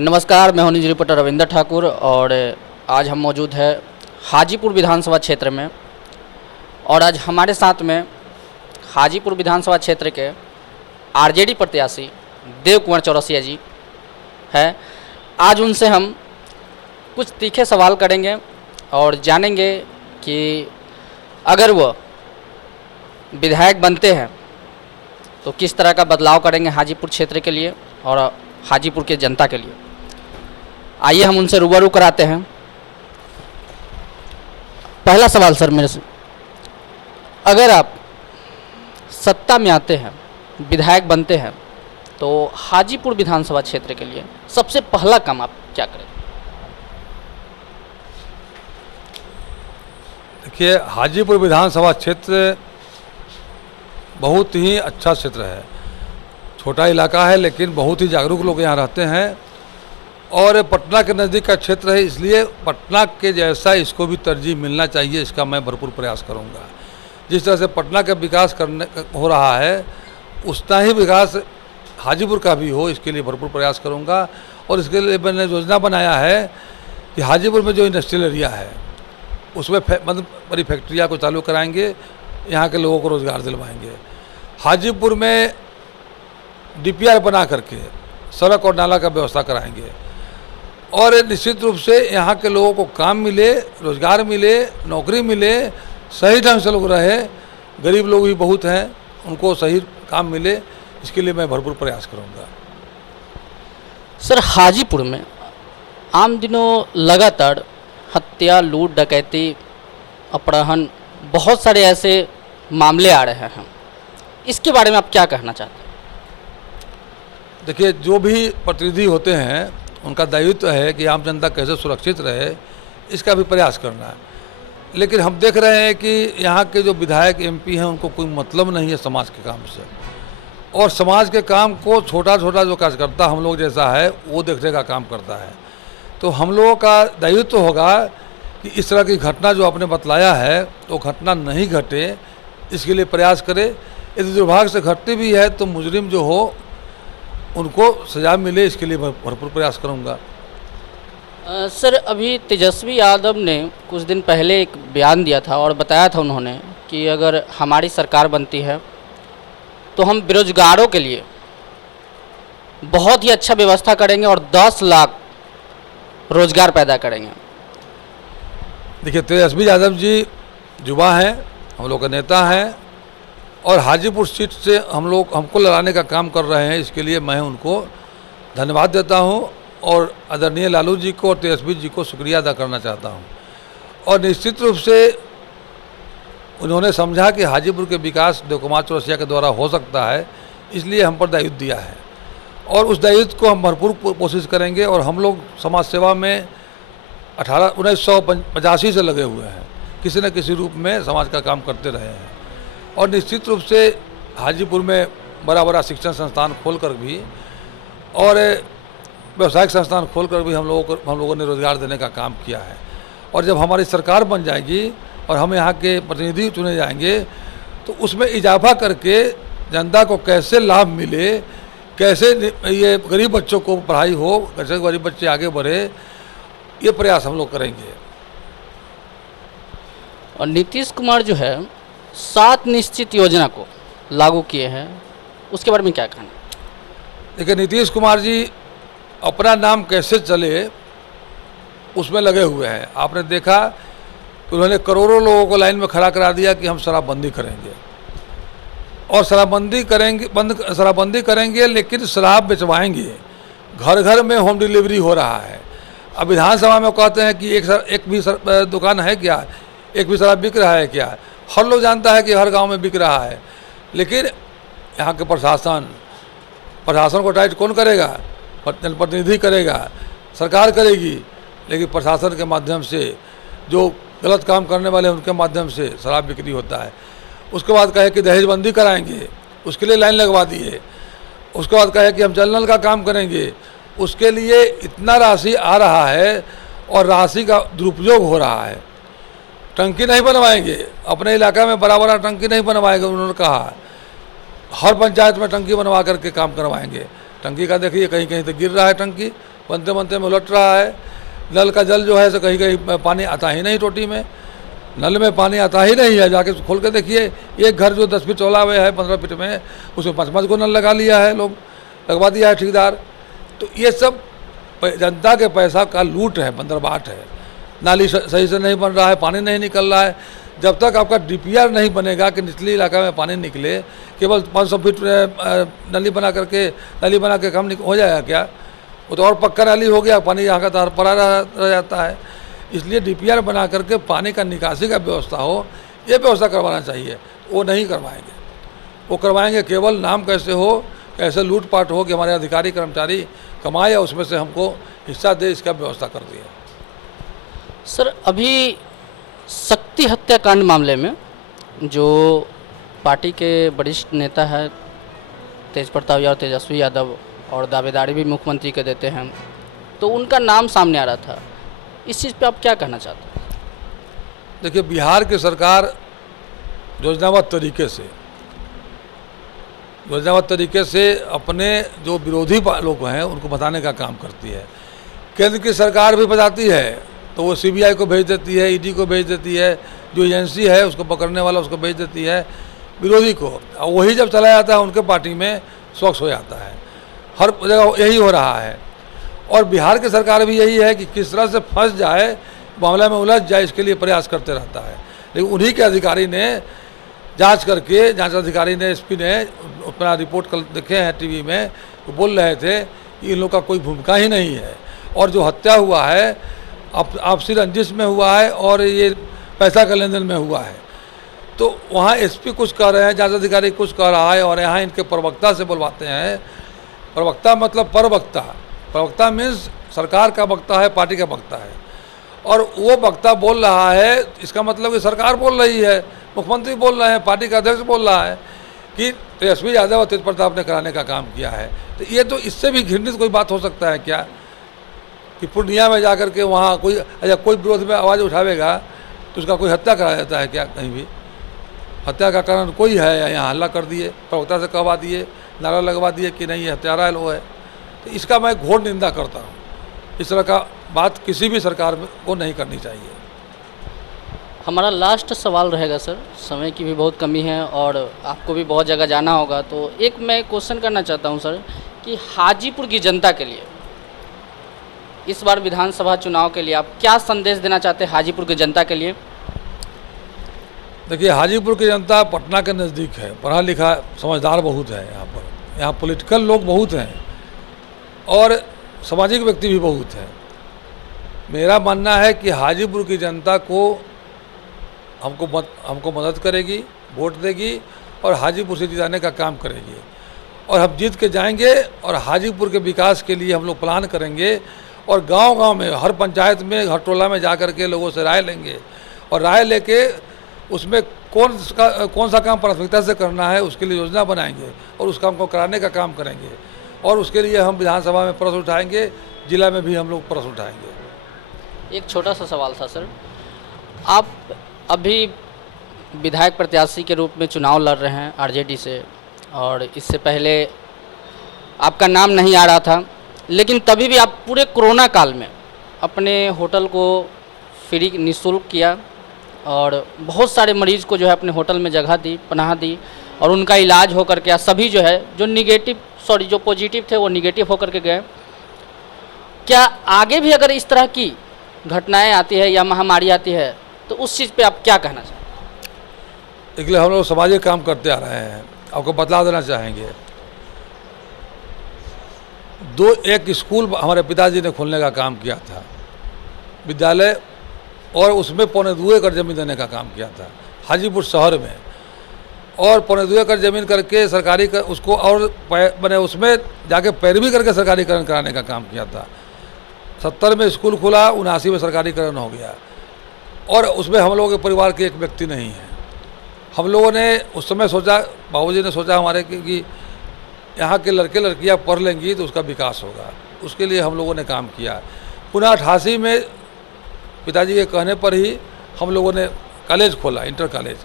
नमस्कार, मैं हूं न्यूज़ रिपोर्टर रविंदर ठाकुर और आज हम मौजूद है हाजीपुर विधानसभा क्षेत्र में। और आज हमारे साथ में हाजीपुर विधानसभा क्षेत्र के आरजेडी प्रत्याशी देव कुंवर चौरसिया जी है। आज उनसे हम कुछ तीखे सवाल करेंगे और जानेंगे कि अगर वो विधायक बनते हैं तो किस तरह का बदलाव करेंगे हाजीपुर क्षेत्र के लिए और हाजीपुर के जनता के लिए। आइए हम उनसे रूबरू कराते हैं। पहला सवाल सर मेरे से, अगर आप सत्ता में आते हैं, विधायक बनते हैं, तो हाजीपुर विधानसभा क्षेत्र के लिए सबसे पहला काम आप क्या करें? देखिए, हाजीपुर विधानसभा क्षेत्र बहुत ही अच्छा क्षेत्र है। छोटा इलाका है लेकिन बहुत ही जागरूक लोग यहाँ रहते हैं और पटना के नज़दीक का क्षेत्र है, इसलिए पटना के जैसा इसको भी तरजीह मिलना चाहिए। इसका मैं भरपूर प्रयास करूँगा। जिस तरह से पटना का विकास हो रहा है उतना ही विकास हाजीपुर का भी हो, इसके लिए भरपूर प्रयास करूँगा। और इसके लिए मैंने योजना बनाया है कि हाजीपुर में जो इंडस्ट्रियल एरिया है उसमें मतलब बड़ी फैक्ट्रियाँ को चालू कराएंगे, यहाँ के लोगों को रोज़गार दिलवाएंगे। हाजीपुर में डीपीआर बना करके सड़क और नाला का व्यवस्था कराएंगे और निश्चित रूप से यहाँ के लोगों को काम मिले, रोज़गार मिले, नौकरी मिले, सही ढंग से लोग रहे। गरीब लोग भी बहुत हैं, उनको सही काम मिले, इसके लिए मैं भरपूर प्रयास करूँगा। सर, हाजीपुर में आम दिनों लगातार हत्या, लूट, डकैती, अपहरण, बहुत सारे ऐसे मामले आ रहे हैं। इसके बारे में आप क्या कहना चाहते हैं? देखिए, जो भी प्रतिनिधि होते हैं उनका दायित्व है कि आम जनता कैसे सुरक्षित रहे, इसका भी प्रयास करना है। लेकिन हम देख रहे हैं कि यहाँ के जो विधायक एमपी हैं उनको कोई मतलब नहीं है समाज के काम से, और समाज के काम को छोटा छोटा जो कार्यकर्ता हम लोग जैसा है वो देखने का काम करता है। तो हम लोगों का दायित्व होगा कि इस तरह की घटना जो आपने बतलाया है तो घटना नहीं घटे, इसके लिए प्रयास करें। यदि दुर्भाग्य से घटती भी है तो मुजरिम जो हो उनको सजा मिले, इसके लिए मैं भरपूर प्रयास करूंगा। सर, अभी तेजस्वी यादव ने कुछ दिन पहले एक बयान दिया था और बताया था उन्होंने कि अगर हमारी सरकार बनती है तो हम बेरोजगारों के लिए बहुत ही अच्छा व्यवस्था करेंगे और 10 लाख रोजगार पैदा करेंगे। देखिए, तेजस्वी यादव जी युवा हैं, हम लोग के नेता हैं और हाजीपुर सीट से हमको लड़ाने का काम कर रहे हैं। इसके लिए मैं उनको धन्यवाद देता हूं और आदरणीय लालू जी को और तेजस्वी जी को शुक्रिया अदा करना चाहता हूं। और निश्चित रूप से उन्होंने समझा कि हाजीपुर के विकास देव कुमार चौरसिया के द्वारा हो सकता है, इसलिए हम पर दायित्व दिया है और उस दायित्व को हम भरपूर कोशिश करेंगे। और हम लोग समाज सेवा में 1985 से लगे हुए हैं, किसी न किसी रूप में समाज का काम करते रहे हैं। और निश्चित रूप से हाजीपुर में बड़ा बड़ा शिक्षण संस्थान खोलकर भी और व्यावसायिक संस्थान खोलकर भी हम लोगों ने रोज़गार देने का काम किया है। और जब हमारी सरकार बन जाएगी और हम यहाँ के प्रतिनिधि चुने जाएंगे तो उसमें इजाफा करके जनता को कैसे लाभ मिले, कैसे ये गरीब बच्चों को पढ़ाई हो, कैसे गरीब बच्चे आगे बढ़े, ये प्रयास हम लोग करेंगे। और नीतीश कुमार जो है 7 निश्चित योजना को लागू किए हैं, उसके बारे में क्या कहना? देखिए, नीतीश कुमार जी अपना नाम कैसे चले उसमें लगे हुए हैं। आपने देखा कि उन्होंने करोड़ों लोगों को लाइन में खड़ा करा दिया कि हम शराबबंदी करेंगे और शराबबंदी करेंगे लेकिन शराब बेचवाएंगे। घर घर में होम डिलीवरी हो रहा है। अब विधानसभा में कहते हैं कि एक भी दुकान है क्या, एक भी शराब बिक रहा है क्या? हर लोग जानता है कि हर गांव में बिक रहा है। लेकिन यहाँ के प्रशासन को टाइट कौन करेगा? जनप्रतिनिधि करेगा, सरकार करेगी। लेकिन प्रशासन के माध्यम से जो गलत काम करने वाले हैं उनके माध्यम से शराब बिक्री होता है। उसके बाद कहे कि दहेजबंदी कराएंगे, उसके लिए लाइन लगवा दिए। उसके बाद कहे कि हम जल नल का काम करेंगे, उसके लिए इतना राशि आ रहा है और राशि का दुरुपयोग हो रहा है। टंकी नहीं बनवाएंगे, अपने इलाका में बड़ा बड़ा टंकी नहीं बनवाएंगे, उन्होंने कहा। हर पंचायत में टंकी बनवा करके काम करवाएंगे। टंकी का देखिए कहीं कहीं तो गिर रहा है टंकी, बनते बनते में उलट रहा है। नल का जल जो है सो कहीं कहीं पानी आता ही नहीं टोटी में, नल में पानी आता ही नहीं है। जाके खोल के देखिए, एक घर जो 10 फीट चौड़ा हुआ है 15 फीट में, उसमें 5-5 को नल लगा लिया है, लोग लगवा दिया है ठेकेदार। तो ये सब जनता के पैसा का लूट है, बंदरबाट है। नाली सही से नहीं बन रहा है, पानी नहीं निकल रहा है। जब तक आपका डीपीआर नहीं बनेगा कि निचली इलाका में पानी निकले, केवल 500 फीट नली बना के काम हो जाएगा क्या? वो तो और पक्का नाली हो गया, पानी यहाँ का तार पड़ा रह जाता है। इसलिए डीपीआर बना करके पानी का निकासी का व्यवस्था हो, ये व्यवस्था करवाना चाहिए। वो नहीं करवाएंगे, वो करवाएंगे केवल नाम कैसे हो, कैसे लूटपाट हो कि हमारे अधिकारी कर्मचारी कमाए और उसमें से हमको हिस्सा दे, इसका व्यवस्था कर दिया। सर, अभी शक्ति हत्याकांड मामले में जो पार्टी के वरिष्ठ नेता है तेज प्रताप यादव, तेजस्वी यादव, और दावेदारी भी मुख्यमंत्री के देते हैं, तो उनका नाम सामने आ रहा था। इस चीज़ पे आप क्या कहना चाहते हैं? देखिए, बिहार की सरकार योजनाबद्ध तरीके से अपने जो विरोधी लोग हैं उनको बताने का काम करती है। केंद्र की सरकार भी बताती है तो वो सीबीआई को भेज देती है, ईडी को भेज देती है, जो एजेंसी है उसको पकड़ने वाला उसको भेज देती है विरोधी को, और वही जब चला जाता है उनके पार्टी में स्वच्छ हो जाता है। हर जगह यही हो रहा है। और बिहार की सरकार भी यही है कि किस तरह से फंस जाए, मामला में उलझ जाए, इसके लिए प्रयास करते रहता है। लेकिन उन्हीं के अधिकारी ने जांच करके, जांच अधिकारी ने, एसपी ने अपना रिपोर्ट कल देखे हैं टीवी में, तो बोल रहे थे कि इन लोग का कोई भूमिका ही नहीं है। और जो हत्या हुआ है आपसी रंजिश में हुआ है और ये पैसा का लेन देन में हुआ है। तो वहाँ एसपी कुछ कह रहे हैं, जांच अधिकारी कुछ कह रहा है, और यहाँ इनके प्रवक्ता से बुलवाते हैं। प्रवक्ता मतलब प्रवक्ता मीन्स सरकार का वक्ता है, पार्टी का वक्ता है, और वो वक्ता बोल रहा है, इसका मतलब कि सरकार बोल रही है, मुख्यमंत्री बोल रहे हैं, पार्टी का अध्यक्ष बोल रहा है कि तेजस्वी यादव और तेज प्रताप ने कराने का काम किया है। तो ये तो इससे भी घृणित कोई बात हो सकता है क्या कि पूर्णिया में जाकर के वहाँ कोई विरोध में आवाज़ उठावेगा तो उसका कोई हत्या करा जाता है क्या? कहीं भी हत्या का कारण कोई है, यहाँ हल्ला कर दिए, प्रवक्ता से कहवा दिए, नारा लगवा दिए कि नहीं ये हत्यारा है, वो है। तो इसका मैं घोर निंदा करता हूँ। इस तरह का बात किसी भी सरकार को नहीं करनी चाहिए। हमारा लास्ट सवाल रहेगा सर, समय की भी बहुत कमी है और आपको भी बहुत जगह जाना होगा, तो एक मैं क्वेश्चन करना चाहता हूं सर कि हाजीपुर की जनता के लिए इस बार विधानसभा चुनाव के लिए आप क्या संदेश देना चाहते हैं हाजीपुर की जनता के लिए? देखिए, हाजीपुर की जनता पटना के नज़दीक है, पढ़ा लिखा समझदार बहुत है यहाँ पर, यहाँ पॉलिटिकल लोग बहुत हैं और सामाजिक व्यक्ति भी बहुत हैं। मेरा मानना है कि हाजीपुर की जनता को हमको मदद करेगी, वोट देगी और हाजीपुर से जिताने का काम करेगी, और हम जीत के जाएंगे और हाजीपुर के विकास के लिए हम लोग प्लान करेंगे, और गांव-गांव में, हर पंचायत में, हर टोला में जा कर के लोगों से राय लेंगे, और राय लेके उसमें कौन सा काम प्राथमिकता से करना है उसके लिए योजना बनाएंगे और उस काम को कराने का काम करेंगे, और उसके लिए हम विधानसभा में प्रश्न उठाएंगे, जिला में भी हम लोग प्रश्न उठाएंगे। एक छोटा सा सवाल था सर, आप अभी विधायक प्रत्याशी के रूप में चुनाव लड़ रहे हैं आरजेडी से, और इससे पहले आपका नाम नहीं आ रहा था, लेकिन तभी भी आप पूरे कोरोना काल में अपने होटल को फ्री निःशुल्क किया और बहुत सारे मरीज़ को जो है अपने होटल में जगह दी, पनाह दी, और उनका इलाज होकर के सभी जो है जो पॉजिटिव थे वो निगेटिव होकर के गए। क्या आगे भी अगर इस तरह की घटनाएं आती है या महामारी आती है तो उस चीज़ पे आप क्या कहना चाहेंगे? इसलिए हम लोग सामाजिक काम करते आ रहे हैं, आपको बतला देना चाहेंगे। एक स्कूल हमारे पिताजी ने खोलने का काम किया था, विद्यालय, और उसमें 2.25 एकड़ ज़मीन देने का काम किया था हाजीपुर शहर में, और 2.25 एकड़ ज़मीन करके सरकारी उसको और मैंने उसमें जाके पैरवी करके सरकारीकरण कराने का काम किया था। 70 में स्कूल खुला, 79 में सरकारीकरण हो गया, और उसमें हम लोगों के परिवार के एक व्यक्ति नहीं है। हम लोगों ने उस समय सोचा, बाबूजी ने सोचा हमारे कि यहाँ के लड़के लड़कियाँ पढ़ लेंगी तो उसका विकास होगा, उसके लिए हम लोगों ने काम किया। पुनः 88 में पिताजी के कहने पर ही हम लोगों ने कॉलेज खोला, इंटर कॉलेज,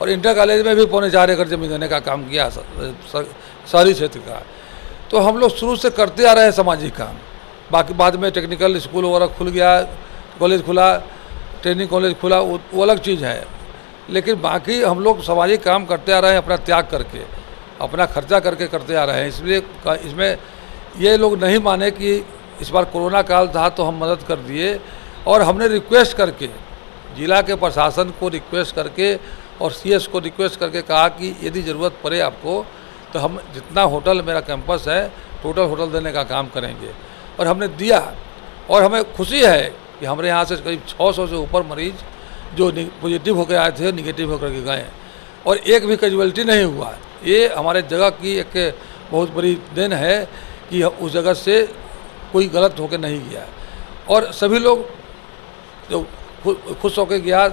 और इंटर कॉलेज में भी 4.25 एकड़ ज़मीन देने का काम किया शहरी क्षेत्र का। तो हम लोग शुरू से करते आ रहे हैं सामाजिक काम, बाकी बाद में टेक्निकल स्कूल वगैरह खुल गया, कॉलेज खुला, ट्रेनिंग कॉलेज खुला, वो अलग चीज़ है। लेकिन बाकी हम लोग सामाजिक काम करते आ रहे हैं, अपना त्याग करके, अपना खर्चा करके करते आ रहे हैं। इसलिए इसमें ये लोग नहीं माने कि इस बार कोरोना काल था तो हम मदद कर दिए, और हमने रिक्वेस्ट करके जिला के प्रशासन को रिक्वेस्ट करके और सीएस को रिक्वेस्ट करके कहा कि यदि ज़रूरत पड़े आपको तो हम जितना होटल मेरा कैंपस है टोटल होटल देने का काम करेंगे, और हमने दिया। और हमें खुशी है कि हमारे यहाँ से करीब 600 से ऊपर मरीज जो पॉजिटिव होकर आए थे निगेटिव होकर के गए, और एक भी कैजुअलिटी नहीं हुआ। ये हमारे जगह की एक बहुत बड़ी देन है कि उस जगह से कोई गलत होकर नहीं गया, और सभी लोग जो खुश होकर गया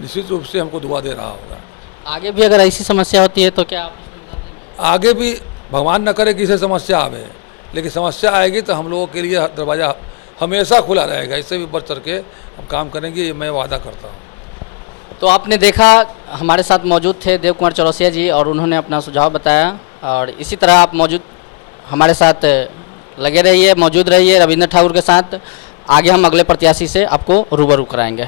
निश्चित रूप से हमको दुआ दे रहा होगा। आगे भी अगर ऐसी समस्या होती है तो क्या आप इसमें मदद देंगे? आगे भी भगवान न करे कि इसे समस्या आवे, लेकिन समस्या आएगी तो हम लोगों के लिए दरवाज़ा हमेशा खुला रहेगा। इससे भी बढ़ चढ़ के हम काम करेंगे, ये मैं वादा करता हूँ। तो आपने देखा हमारे साथ मौजूद थे देव कुमार चौरसिया जी, और उन्होंने अपना सुझाव बताया, और इसी तरह आप मौजूद हमारे साथ लगे रहिए, मौजूद रहिए रविंद्र ठाकुर के साथ। आगे हम अगले प्रत्याशी से आपको रूबरू कराएंगे।